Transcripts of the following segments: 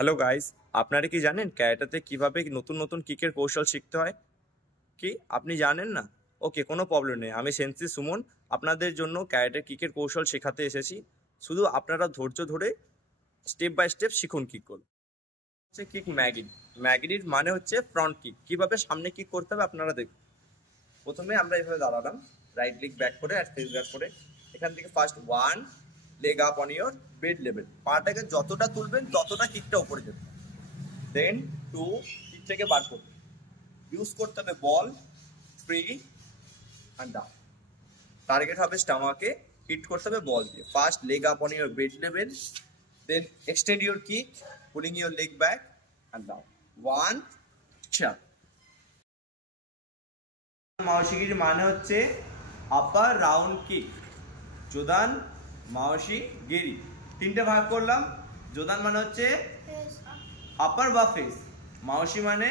Hello guys, আপনারা কি জানেন ক্যারাটেতে কিভাবে নতুন নতুন কিকের কৌশল শিখতে হয়? কি আপনি জানেন না? ওকে, কোনো প্রবলেম নেই। আমি সেন্সি সুমন আপনাদের জন্য ক্যারাটে কিকের কৌশল শেখাতে এসেছি। শুধু আপনারা ধৈর্য ধরে স্টেপ বাই স্টেপ শিখুন কিক করুন। হচ্ছে কিক ম্যাগিড। ম্যাগিডির মানে হচ্ছে ফ্রন্ট কিক। কিভাবে সামনে কিক করতে হবে আপনারা দেখুন। প্রথমে আমরা এইভাবে দাঁড়ালাম, রাইট লেগ ব্যাক করে আর ফেস ব্যাক করে। এখান থেকে first 1 leg up on your bed level. পাটাকে যতটা তুলবেন ততটা কিকটা উপরে যাবে। দেন 2 কিক থেকে বার করবেন। ইউজ করতে হবে বল 3 and down। টার্গেট হবে স্টামাকে, হিট করতে হবে বল দিয়ে। First leg up on your bed level, then extend your kick, pulling your leg back and down। 1 shot। মাওশিগির মানে হচ্ছে আপার রাউন্ড কিক। জোদান, মাওশি, গেরি তিনটে ভাগ করলাম। জোদান মানে হচ্ছে আপার বা ফেস, মাওশি মানে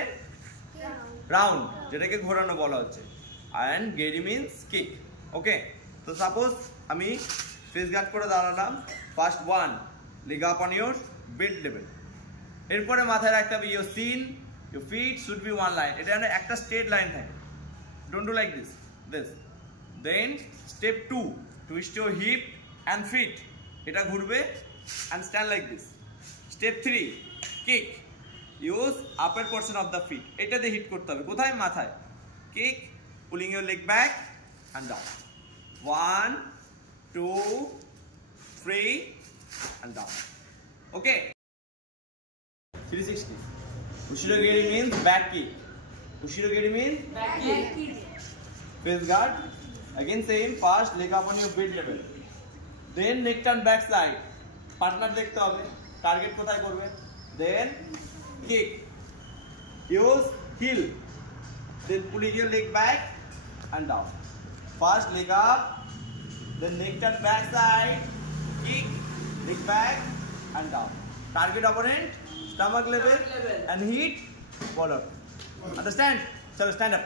রাউন্ড যেটাকে ঘোরানো বলা হচ্ছে, অ্যান্ড গেরি মিন্স কিক। ওকে, তো সাপোজ আমি ফেস গার্ড করে দাঁড়ালাম। First 1 leg up on your bed level. এরপরে মাথায় রাখতে হবে your shin, your feet should be one line. এটা একটা স্ট্রেট লাইন থাকে। Don't do like this. Then step 2, twist your hip and feet. এটা ঘুরবে and stand like this. Step 3, kick. Use upper portion of the feet. এটা দিয়ে hit করতে হবে কোথায়? মাথায়। Kick, pulling your leg back and down. 1 2 3 and down. Okay. 360. Ushirogiri means back kick. Ushirogiri means back kick. Face guard. Again same. First leg up on your bed level. Then neck turn back side. Partner দেখতে হবে target কোথায় করবে। Then kick. Use heel. Then pulling your leg back and down. First leg up. Then neck turn back side. Kick. Leg back and down. Target opponent. Stomach level and hit. Follow. Understand? Chalo, stand up.